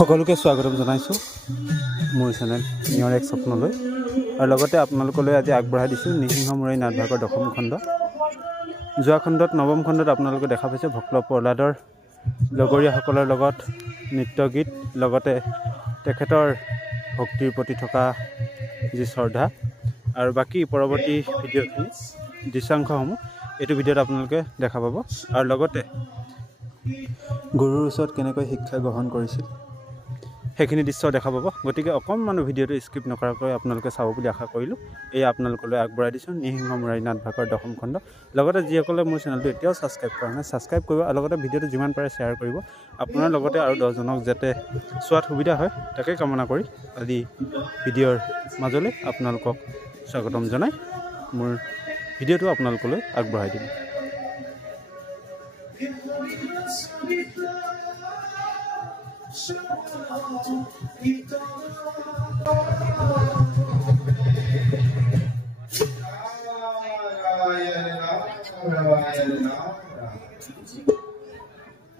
সকলোকে স্বাগতম জনাইছোঁ মোৰ চেনেল নিয়ৰ এক স্বপ্নলৈ আৰু লগতে আপোনালোকলৈ আজি আগবঢ়াই দিছোঁ নিসিংহ মুৰাৰী নাটভাগৰ দশম খণ্ড। যোৱা খণ্ডত নৱম খণ্ডত আপোনালোকে দেখা পাইছে ভক্ত প্ৰহ্লাদৰ লগৰীয়াসকলৰ লগত নৃত্য গীত, লগতে তেখেতৰ ভক্তিৰ প্ৰতি থকা যি শ্ৰদ্ধা আৰু বাকী পৰৱৰ্তী ভিডিঅ'খিনি দৃশ্যাংশসমূহ এইটো ভিডিঅ'ত আপোনালোকে দেখা পাব। আৰু লগতে গুৰুৰ ওচৰত কেনেকৈ শিক্ষা গ্ৰহণ কৰিছিল সেইখিনি দৃশ্য দেখা পাব। গতিকে অকণমান ভিডিঅ'টো স্কিপ নকৰাকৈ আপোনালোকে চাব বুলি আশা কৰিলোঁ। এয়া আপোনালোকলৈ আগবঢ়াই দিছোঁ নিসিংহ মুৰাৰী নাটভাগৰ দশম খণ্ড। লগতে যিসকলে মোৰ চেনেলটো এতিয়াও ছাবস্ক্ৰাইব কৰা নাই ছাবস্ক্ৰাইব কৰিব আৰু লগতে ভিডিঅ'টো যিমান পাৰে শ্বেয়াৰ কৰিব, আপোনাৰ লগতে আৰু 10জনক যাতে চোৱাত সুবিধা হয় তাকে কামনা কৰি আজি ভিডিঅ'ৰ মাজলৈ আপোনালোকক স্বাগতম জনাই মোৰ ভিডিঅ'টো আপোনালোকলৈ আগবঢ়াই দিম।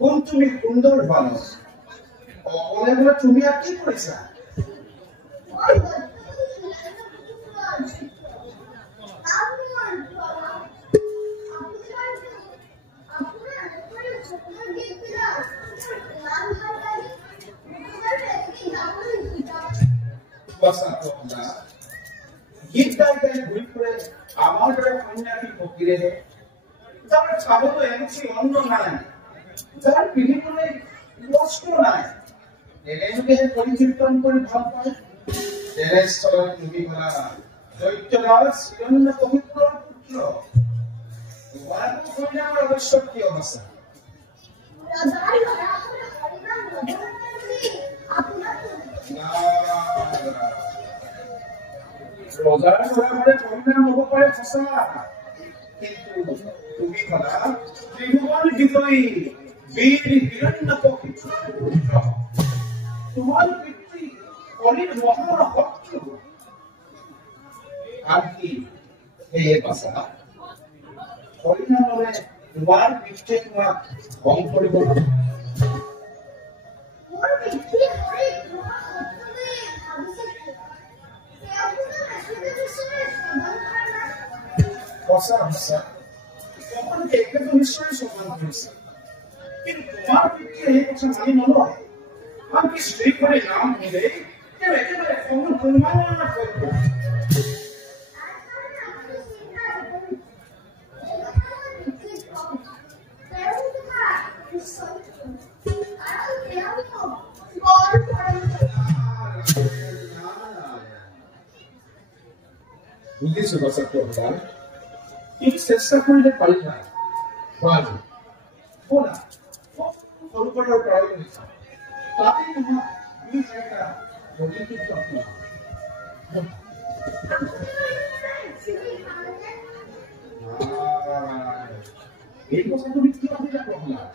কোন তুমি সুন্দৰ বালক, অকলে বোলে তুমি আৰু কি কৰিছা? গীত গাই গাই ঘূৰি ফুৰে আমাৰ দৰে সন্যাসী ফকীৰে, যাৰ খাবলৈ এমুঠি অন্ন নাই, যাৰ পিন্ধিবলৈ বস্ত্ৰ নাই, এনেলোকেহে পৰিকীৰ্তন কৰি ভাল পায়। তেনেস্থলত তুমি কৰা দৈত্যৰাজ হিৰণ্য পবিত্ৰৰ পুত্ৰ, তোমাৰ কন্যাৰ আৱশ্যক কিয় আছে? ৰজাৰ ঘৰে পৰিণাম হ'ব পাৰে সঁচা, কিন্তু তুমি ক'লা ত্ৰিভুৱন বিজয়ী বীৰ হিৰণ্যকশিপুৰ পুত্ৰ, তোমাৰ পিতৃ কলিৰ মহাশত্ৰু। আনকি সেয়ে পাছা পৰিণামৰে তোমাৰ পিতৃয়ে তোমাক ভং কৰিব। সঁচা সঁচা একেতো নিশ্চয় সন্মান কৰিছে, কিন্তু তোমাৰ পিতৃয়ে এই কথা মানি নলয়। আনকি স্ত্ৰী কৰি নাম শুনিলে তেওঁ একেবাৰে সন্মান কৰিব। বুজিছো বাচ্চা প্ৰহ্লাদ, কিন্তু চেষ্টা কৰিলে পাৰিবা। ব'লা সৰুপৰৰ পৰা তাতে তোমাক দুই চাৰিটা ভক্তিৰ যত্ন। এই কথা তুমি কিয় কৰিলা প্ৰহ্লাদ?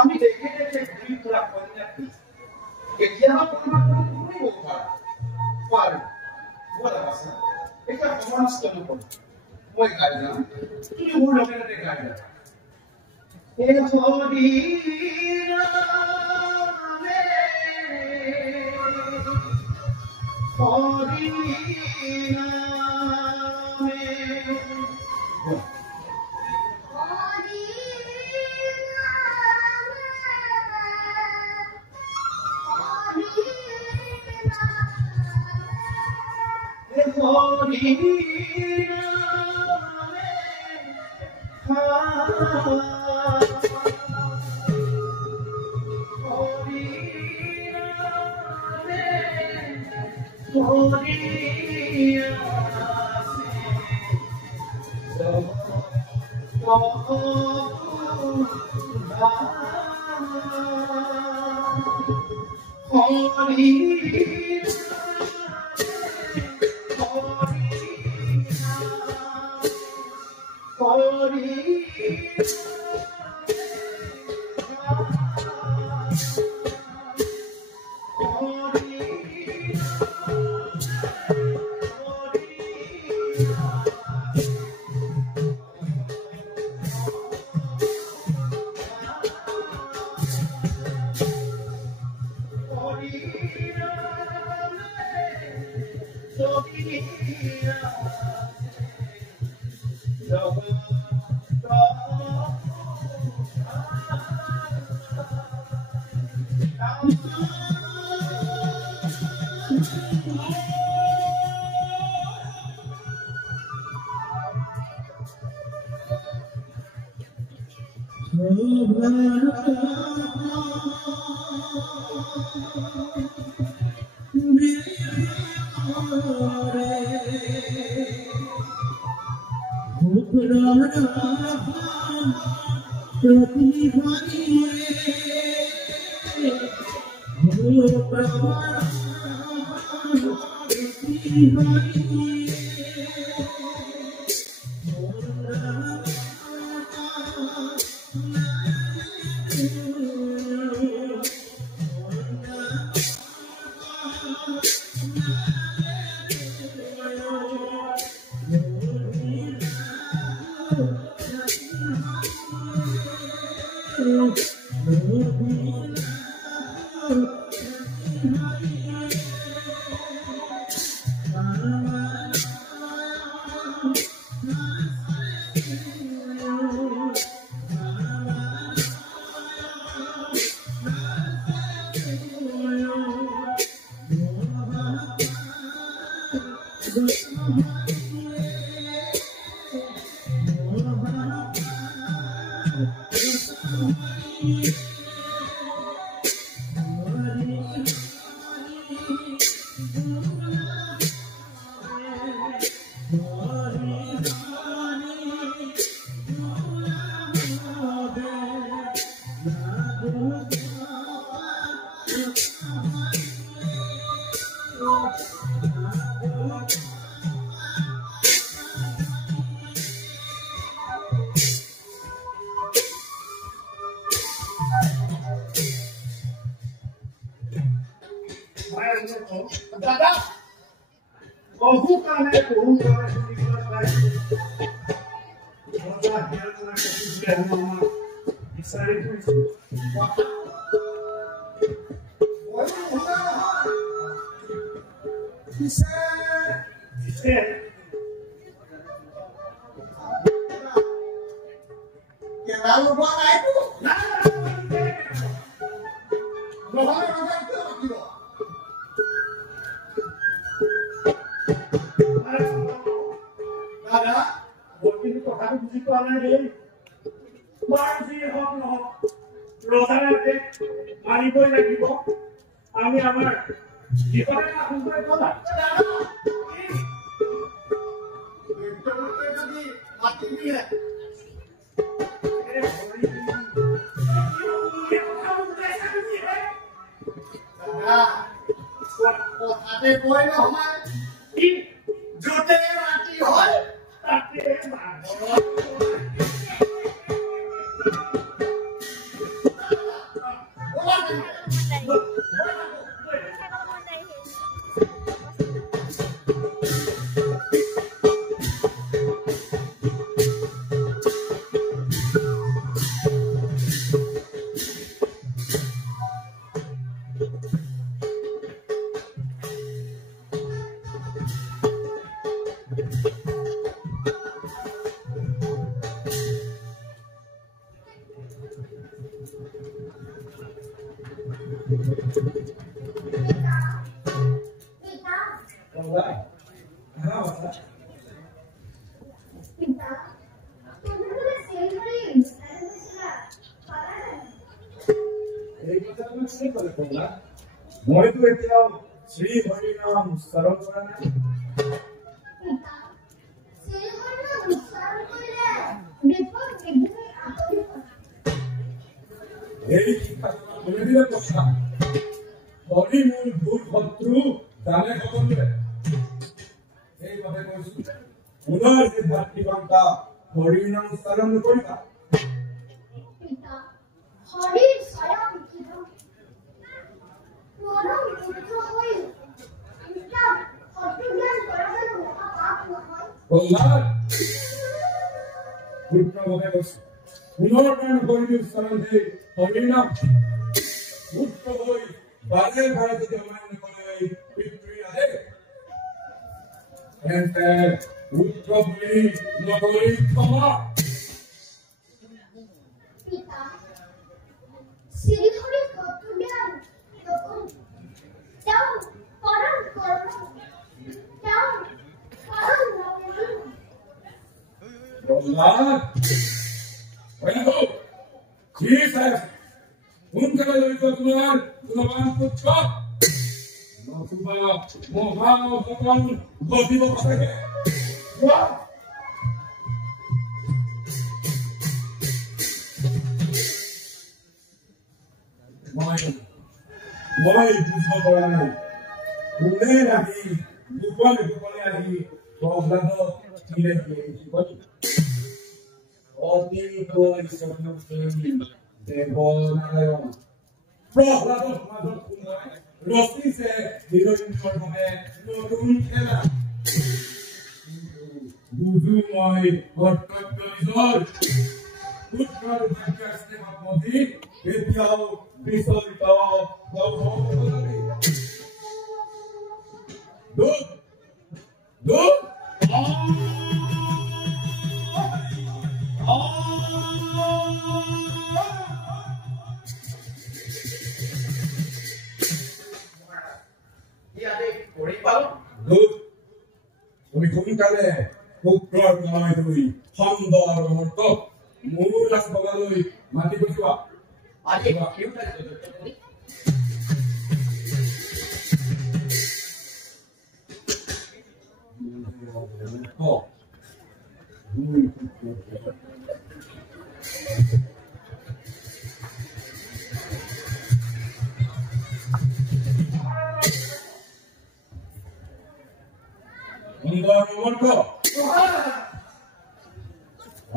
আমি দেখে দেখে ঘূৰি ফুৰা কন্যাটি কেতিয়াবা কোনোবা কৰিব পাৰো। ব'লা বাছা, এতিয়া সমানষ্ট নকৰো, মই গাই যাম, তুমি মোৰ লগে লগে গাই যাবা। दादा बहु काने बहु काने निकल पाए मोजा हेल ना कुछ के हम डिसाइड हुई वो होगा किसे क्या नाम बोल रहा है तू ना रोहन रोहन क्यों किलो दादा बोलती तो कहानी बुझी तो आना नहीं बाजी हम न रोजाना के मानी कोई नहीं को आमी আমার জীবনে না শুনতে কথা দাদা একটু যদি মাটি দিয়ে এ বড়ি দাদা কথাতে কই না হয় কি জোটে মাটি হয় তাতে মই তো এতিয়াও শ্রী হরিনাম স্মরণ কৰা নাই শ্ৰী হৰিনাম স্মৰণ কৰিলে বিপদ বিঘ্ন আঁতৰি এই শিক্ষাটো বুলিলে কথা হৰি মূল ভূল শত্ৰু জানে সকলোৱে এইভাবে কৈছো পুনৰ যে ভাতৃগন্তা হৰিনাম স্মৰণ কৰিবা পিতা হৰিৰ স্বয়ং কিধ মনম যুদ্ধ হৈ পিতা শত্ৰুজ্ঞান কৰাৰ মহাপাপ নহয় কল্যাণ পুত্ৰভাৱে কৈছো পুনৰ প্ৰাণ হৰিৰ স্মৰণ দি হৰিনাম মুক্ত হৈ বারে বারে যদি অমান্য করে এই পিতৃ আদে এতে উত্তরপুরি নগরী ক্ষমা পিতা শ্রীহরি কর্তব্যান তখন যাও পরম করুণ যাও পরম নবীন প্রহ্লাদ ওয়াহো ঠিক আছে उनके लिए तो तुम्हार गुणवान पुत्र नौसुबा मोहान भगवान गोदी को पकड़े वाह मोई बुझो पड़ा नहीं उन्हें नहीं दुकाने नहीं प्रॉब्लम धीरे धीरे बनी और तीन को इस समय के देवनारायण प्रहलाद माधव कुमार रस्सी से हिरोइन करने नতুন খেলা বুঝুময় কর্তব্য নিজর পুত্ৰৰ ভাগ্যস্তে মধি এতিয়াও বিচলিত গৌৰৱী দুধ দুধ তুমি সোনকালে পুত্ৰৰ গাঁৱে ধৰি সুন্দৰ মুহূৰ্ত মোৰ লাজ বগালৈ মাতি পঠিওৱা আজি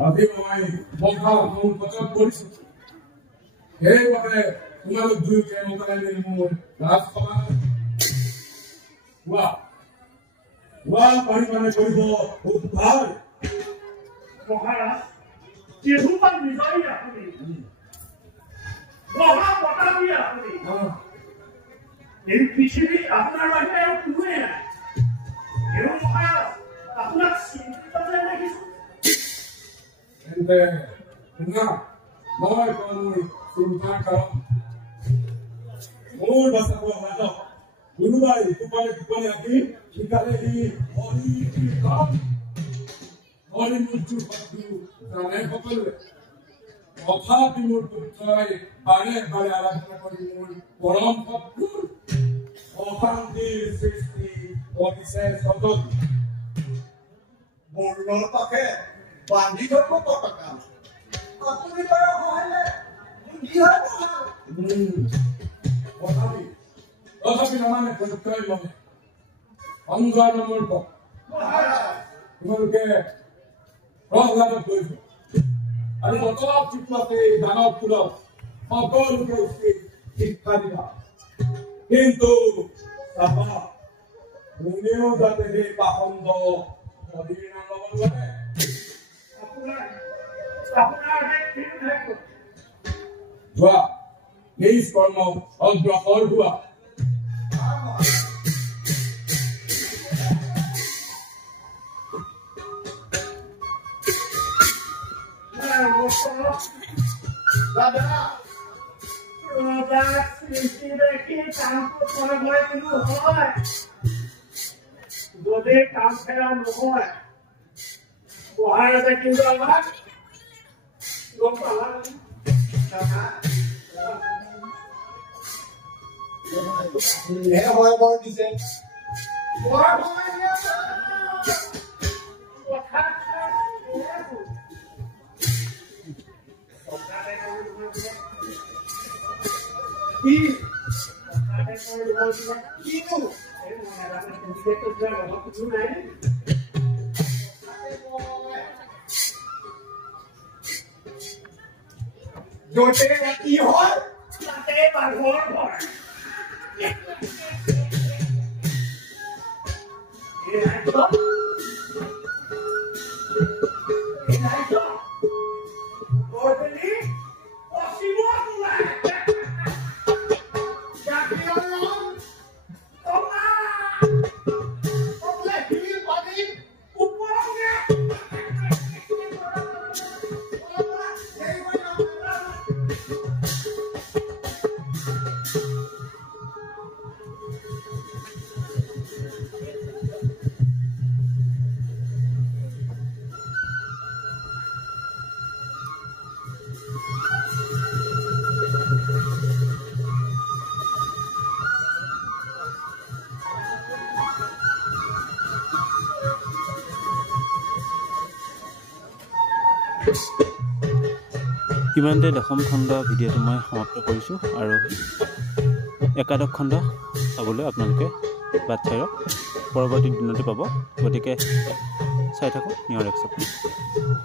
আজি মই বংশা মোৰ পথত পৰিছো সেইবাবে তোমালোক দুয়োকে মোকালাই মেলি মোৰ ৰাজসভা পাৰি মানে কৰিব উদ্ধাৰ মহাৰাজ যেহুমান বিজয়ী আপুনি মহা পটাবী আপুনি এই পৃথিৱীত আপোনাৰ বাহিৰে আৰু কোনোৱে নাই এই মহাৰাজ আপোনাক চিন্তিত যেন দেখিছো এন্তে শুনা মই মোৰ চিন্তা কৰক মোৰ বাচা প্ৰহ্লাদ কোনোবাই টোপালে আহি শিকালে সি হৰি মৃত্যুৰ শত্ৰু জানে সকলোৱে তথাপি মোৰ পুত্ৰই বাৰে বাৰে আৰাধনা কৰি মোৰ পৰম শত্ৰুৰ অশান্তিৰ সৃষ্টি কৰিছে সদত বৰ্ণৰ পাখে বান্ধি থব পতাকা আপুনি বাৰু হয়নে কি হয় তথাপি নামানে পুত্ৰই মানে অংগৰ নম্বৰ তোমালোকে প্ৰহ্লাদক কৈছো আৰু বতৰত চিত্ৰতে দানৱ কুলক সকলোকে উচিত শিক্ষা দিবা কিন্তু কোনেও যাতে সেই পাখণ্ড অধীন ল'ব নোৱাৰে যোৱা নিজ কৰ্ম অগ্ৰসৰ হোৱা দাদা ৰজা সৃষ্টি দেখি কামটো কৰিবলৈ কিন্তু হয় যদি কাম ফেৰা নহয় মহাৰাজে কিন্তু আমাক গম পালা হয় বৰ দিছে য'তে ৰাতি হয় তাতে বাঘৰ ঘৰ ইমানতে দশম খণ্ড ভিডিঅ'টো মই সমাপ্ত কৰিছোঁ আৰু একাদশ খণ্ড চাবলৈ আপোনালোকে বাট চাই ৰওক পৰৱৰ্তী দিনতে পাব গতিকে চাই থাকক নিউয়ৰ্ক এক্সপ্ৰেছ।